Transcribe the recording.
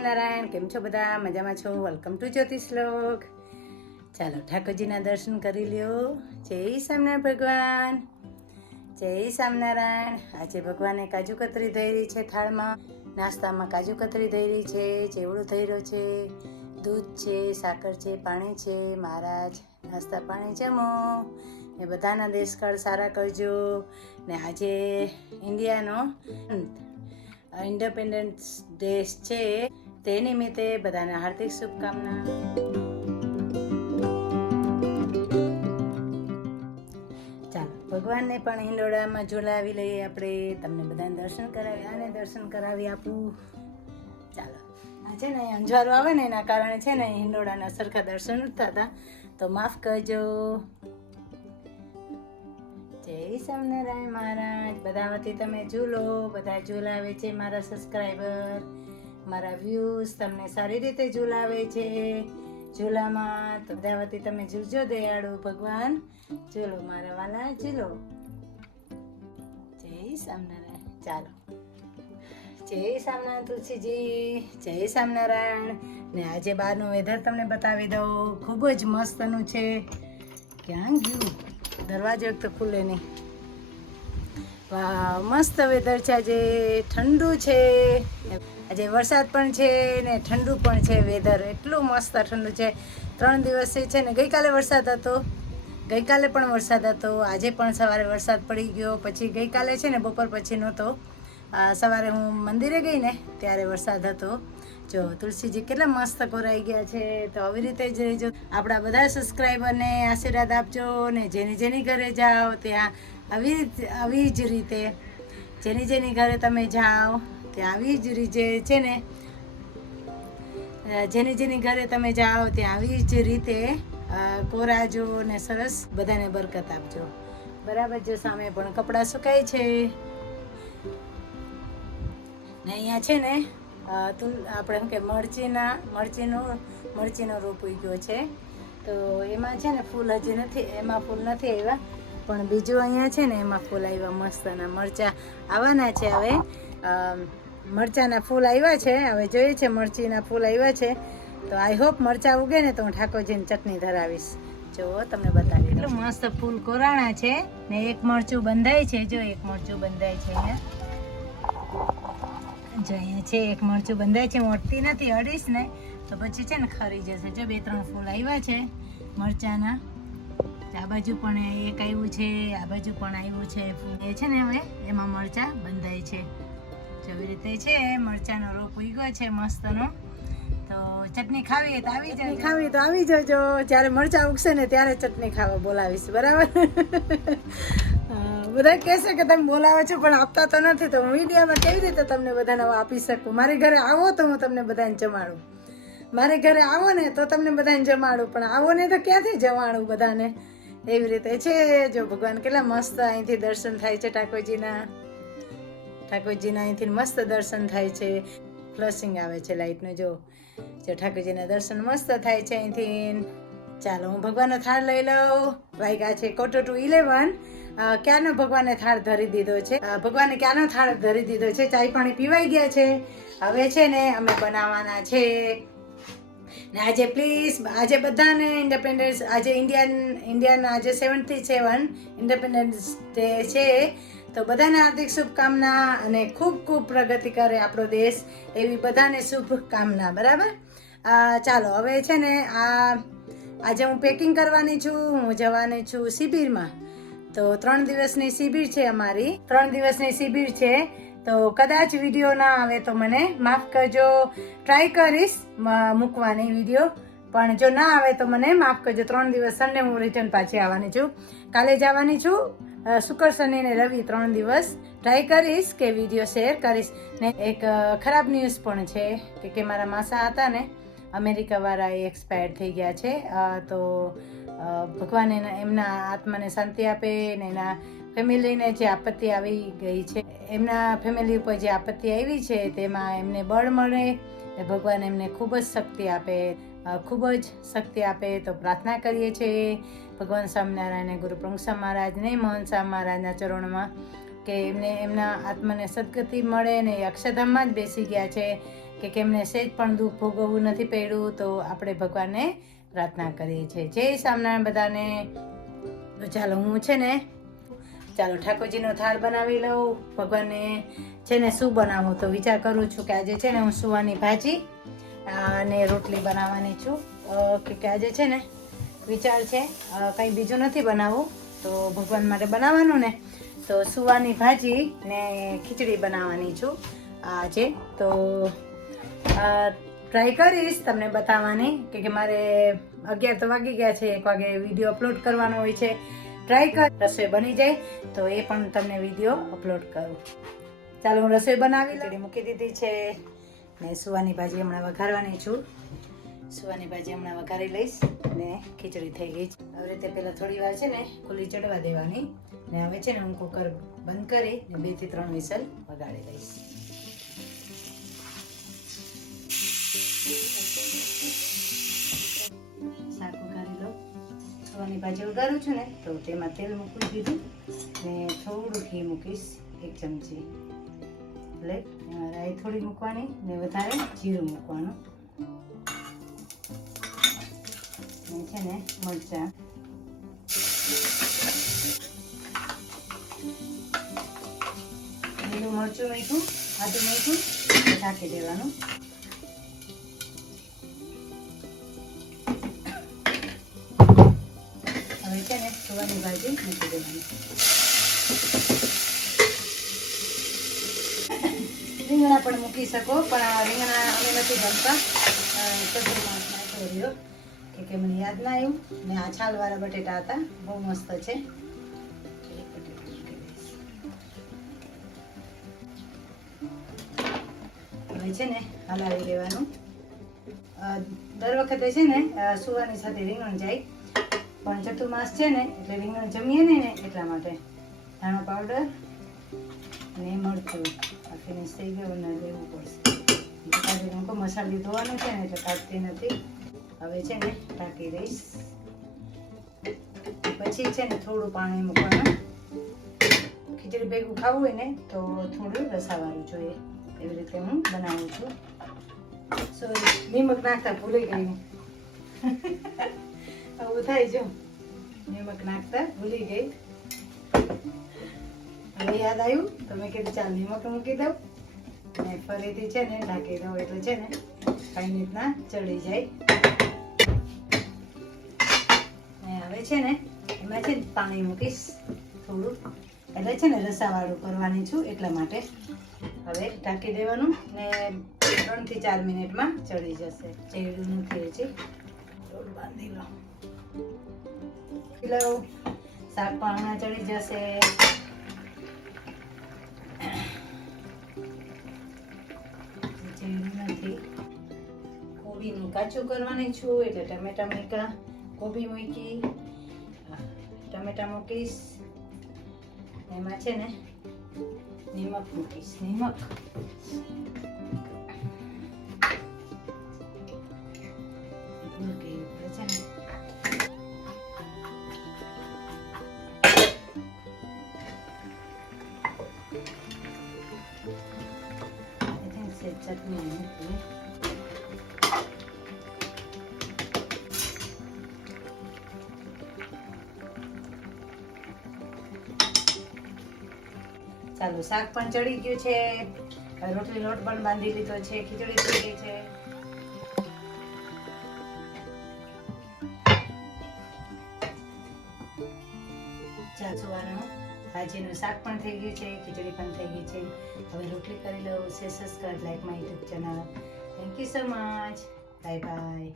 સ્વામિનારાયણ. કેમ છો બધા? મજામાં છો? વેલકમ ટુ જ્યોતિષ લોક. ચાલો ઠાકોરજીના દર્શન કરી લ્યો. જય સ્વામિનારાયણ ભગવાન, જય સ્વામિનારાયણ. આજે ભગવાને કાજુ કતરી ધરી છે થાળમાં. નાસ્તામાં કાજુ કતરી ધરી છે, ચેવડું ધર્યો છે, દૂધ છે, સાકર છે, પાણી છે. મહારાજ નાસ્તા પાણી જમો ને બધાના દેશકાળ સારા કરજો. ને આજે ઇન્ડિયાનો ઇન્ડિપેન્ડન્સ ડે છે, તે નિમિત્તે બધાને હાર્દિક શુભકામના. ચાલો ભગવાનને પણ હિંડોળામાં ઝુલાવી લઈએ આપણે. તમને બધાને દર્શન કરાવી, આને દર્શન કરાવી આપું. ચાલો આ છે ને અંજવારો આવે ને એના કારણે છે ને હિંડોળાના સરખા દર્શન નથી થતા, તો માફ કરજો. જય સ્વામિનારાયણ મહારાજ. બધા વતી તમે ઝૂલો, બધા ઝૂલાવે છે. મારા સબસ્ક્રાઈબર, મારા વ્યૂઝ તમને સારી રીતે ઝૂલાવે છે ઝૂલામાં, તો બધા વતી તમે ઝૂલજો. દયાળુ ભગવાન ઝૂલો મારા વાલા, ઝૂલો. જય સ્વામિનારાયણ. ચાલો જય સ્વામિનારાયણ તુલસીજી, જય સ્વામિનારાયણ. ને આજે બહારનું વેધર તમને બતાવી દઉં. ખૂબ જ મસ્તનું છે. ક્યાં ગયું? દરવાજો એક તો ખુલે નહીં. વાહ, મસ્ત વેધર છે આજે. ઠંડુ છે આજે, વરસાદ પણ છે ને ઠંડુ પણ છે. વેધર એટલું મસ્ત ઠંડુ છે. 3 દિવસથી છે ને, ગઈકાલે વરસાદ હતો, ગઈકાલે પણ વરસાદ હતો, આજે પણ સવારે વરસાદ પડી ગયો. પછી ગઈકાલે છે ને બપોર પછી નહોતો, સવારે હું મંદિરે ગઈ ને ત્યારે વરસાદ હતો. જો તુલસીજી કેટલા મસ્ત કોરાઈ ગયા છે. તો આવી રીતે જ રહેજો. આપણા બધા સબસ્ક્રાઈબરને આશીર્વાદ આપજો. ને જેની જેની ઘરે જાઓ ત્યાં આવી જ રીતે, જેની જેની ઘરે તમે જાઓ ત્યાં આવી જ રીતે છે ને, જેની જેની ઘરે તમે જાઓ ત્યાં આવી જ રીતે કોરાજો ને સરસ બધાને બરકત આપજો. બરાબર. જો સામે પણ કપડાં સુકાય છે ને અહીંયા છે ને આપણે શું કે મરચીનો રોપ ઉગ્યો છે. તો એમાં છે ને ફૂલ હજી નથી, એમાં ફૂલ નથી આવ્યા, પણ બીજું અહીંયા છે ને એમાં ફૂલ આવ્યા. મસ્તના મરચાં આવવાના છે. હવે મરચાંના ફૂલ આવ્યા છે. હવે જોઈએ છે મરચીના ફૂલ આવ્યા છે. તો આઈ હોપ મરચાં ઉગે ને તો હું ઠાકોરજીની ચટણી ધરાવીશ. જો તમને બતાવી એટલું મસ્ત ફૂલ કોરાણા છે. ને એક મરચું બંધાય છે. જો એક મરચું બંધાય છે અહીંયા. જો અહીંયા છે એક મરચું બંધાય છે. મોટી નથી, અડીશ ને તો પછી છે ને ખરી જશે. જો 2-3 ફૂલ આવ્યા છે મરચાના. આ બાજુ પણ એક આવ્યું છે, આ બાજુ પણ આવ્યું છે ફૂલ. એ છે ને હવે એમાં મરચાં બંધાય છે. જેવી રીતે છે મરચાંનો રોપ ઉગ્યો છે મસ્તનો. તો ચટણી ખાવી તો આવી જજો, ખાવી તો આવી જજો. જ્યારે મરચાં ઉગશે ને ત્યારે ચટણી ખાવા બોલાવીશ. બરાબર. બધા કહેશે કે તમે બોલાવો છો પણ આપતા તો નથી, તો હું મીડિયામાં કેવી રીતે તમને બધાને આપી શકું? મારી ઘરે આવો તો હું તમને બધાને જમાડું. મારે ઘરે આવો ને તો તમને બધાને જમાડું, પણ આવો ને તો ક્યાંથી જમાડું બધાને? એવી રીતે છે. જો ભગવાન કેટલા મસ્ત અહીંથી દર્શન થાય છે ઠાકોરજીના અહીંથી મસ્ત દર્શન થાય છે. ફ્લશિંગ આવે છે લાઇટનું. જો ઠાકોરજીના દર્શન મસ્ત થાય છે અહીંથી. ચાલો હું ભગવાનનો થાળ લઈ લઉં. વાગ્યા છે 11:45. ક્યાંનો ભગવાને થાળ ધરી દીધો છે. ભગવાને ક્યાંનો થાળ ધરી દીધો છે. ચાય પાણી પીવાઈ ગયા છે. હવે છે ને અમે બનાવવાના છે. ને આજે પ્લીઝ, આજે બધાને ઇન્ડિપેન્ડન્સ, આજે ઇન્ડિયાના આજે 77 ઇન્ડિપેન્ડન્સ ડે છે. તો બધાને હાર્દિક શુભકામના અને ખૂબ ખૂબ પ્રગતિ કરે આપણો દેશ, એવી બધાને શુભકામના. બરાબર. ચાલો હવે છે ને આજે હું પેકિંગ કરવાની છું. હું જવાની છું શિબિરમાં. તો 3 દિવસની શિબિર છે અમારી. 3 દિવસની શિબિર છે. તો કદાચ વિડીયો ના આવે તો મને માફ કરજો. ટ્રાય કરીશ મૂકવાની વિડીયો, પણ જો ના આવે તો મને માફ કરજો. 3 દિવસ સન્ડે હું રિટર્ન પાછી આવવાની છું. કાલે જવાની છું. શુક્ર, શનિ ને રવિ 3 દિવસ ટ્રાય કરીશ કે વિડીયો શેર કરીશ. ને એક ખરાબ ન્યૂઝ પણ છે કે મારા માસા હતા ને અમેરિકાવાળા એ એક્સપાયર થઈ ગયા છે. તો ભગવાન એમના આત્માને શાંતિ આપે ને એના ફેમિલીને જે આપત્તિ આવી ગઈ છે, એમના ફેમિલી ઉપર જે આપત્તિ આવી છે તેમાં એમને બળ મળે ને ભગવાન એમને ખૂબ જ શક્તિ આપે, ખૂબ જ શક્તિ આપે. તો પ્રાર્થના કરીએ છીએ ભગવાન સ્વામિનારાયણ, ગુરુ પ્રંગસા મહારાજને, મોહન શાહ મહારાજના ચરણોમાં કે એમને એમના આત્માને સદગતિ મળે ને. અક્ષરધામમાં જ બેસી ગયા છે કે કેમને સહેજ પણ દુઃખ ભોગવવું નથી પડ્યું. તો આપણે ભગવાનને પ્રાર્થના કરીએ છીએ. જય સ્વામિનારાયણ બધાને. તો ચાલો હું છે ને ઠાકોરજીનો થાળ બનાવી લઉં. ભગવાનને છે ને શું બનાવું તો વિચાર કરું છું કે આજે છે ને હું સુવાની ભાજી અને રોટલી બનાવવાની છું. કે આજે છે ને વિચાર છે કંઈ બીજું નથી બનાવવું, તો ભગવાન માટે બનાવવાનું ને, તો સુવાની ભાજી ને ખીચડી બનાવવાની છું આજે. તો ટ્રાય કરીશ તમને બતાવવાની કે મારે 11 તો વાગી ગયા છે, 1 વાગે વિડીયો અપલોડ કરવાનો હોય છે. ટ્રાય કર રસોઈ બની જાય તો એ પણ તમને વિડીયો અપલોડ કરું. ચાલો હું રસોઈ બનાવી ખીચડી મૂકી દીધી છે ને સુવાની ભાજી હમણાં વઘારવાની છું. સુવાની ભાજી હમણાં વઘારી લઈશ ને ખીચડી થઈ ગઈ છે. આવી રીતે પહેલાં થોડી વાર છે ને ખુલ્લી ચડવા દેવાની ને હવે છે ને હું કુકર બંધ કરી ને 2 થી 3 વિસલ વગાડી લઈશ. શાક વઘારી લઉં. સુવાની ભાજી વઘારું છું ને તો તેમાં તેલ મૂકી દીધું ને થોડું ઘી મૂકીશ 1 ચમચી. એટલે રાઈ થોડી મૂકવાની ને વધારે જીરું મૂકવાનું ને છે ને મરચાં, લીલું મરચું મીઠું, આદું મીઠું ઢાંકી દેવાનું. હવે છે ને સુવાની ભાજી મૂકી દેવાની. રીંગણા પણ મૂકી શકો, પણ આ રીંગણા અમે નથી જમતા. કચરો માસ નાખ્યો રહ્યો કે મને યાદ ના આવ્યું ને આ છાલવાળા બટેટા હતા, બહુ મસ્ત છે. હવે છે ને હલાવી લેવાનું. દર વખતે છે ને સુવાની સાથે રીંગણ જાય, પણ ચતુર્માસ છે ને એટલે રીંગણ જમીએ નહીં ને એટલા માટે ધાણો પાવડર અને મરચું આખીને થઈ ગયું ને લેવું પડશે. મસાલી ધોવાનું છે ને એટલે કાઢતી નથી. હવે છે ને ઢાંકી દઈશ. પછી છે ને થોડું પાણી મૂકવાનું. ખીચડી ભેગું ખાવું હોય ને તો થોડું રસાવાળું જોઈએ. એવી રીતે હું બનાવું છું. સોરી, નિમક નાખતા ભૂલી ગઈ. આવું થાય જો, નિમક નાખતા ભૂલી ગઈ. હવે યાદ આવ્યું તો મેં કીધું ચાલ નિમક મૂકી દઉં ને ફરીથી છે ને ઢાંકી દઉં એટલે છે ને કઈ રીતના ચડી જાય. હવે છે ને એમાં છે પાણી મૂકીશ થોડું, એટલે છે ને રસાવાળું કરવાની છું એટલા માટે. હવે ઢાંકી દેવાનું ને 3 થી 4 મિનિટમાં ચડી જશે. ચડ્યું નથી હજી, થોડું બાંધી લઉં. શાક પણ હમણાં ચડી જશે. ચડ્યું નથી. કોબીનું કાચું કરવાની છું એટલે ટમેટા મૂક્યા, કોબી મૂકી, ટમેટા મૂકીશ. એમાં છે ને નિમક મૂકીશ. નિમક છે ને ચટણી મૂકી. ચાલો શાક પણ ચડી ગયું છે. રોટલી લોટ પણ બાંધી લીધો છે. ખીચડી થઈ ગઈ છે. ભાજીનું શાક પણ થઈ ગયું છે, ખીચડી પણ થઈ ગઈ છે. હવે રોટલી કરી લઉં. Subscribe, like my YouTube channel. Thank you so much. Bye bye.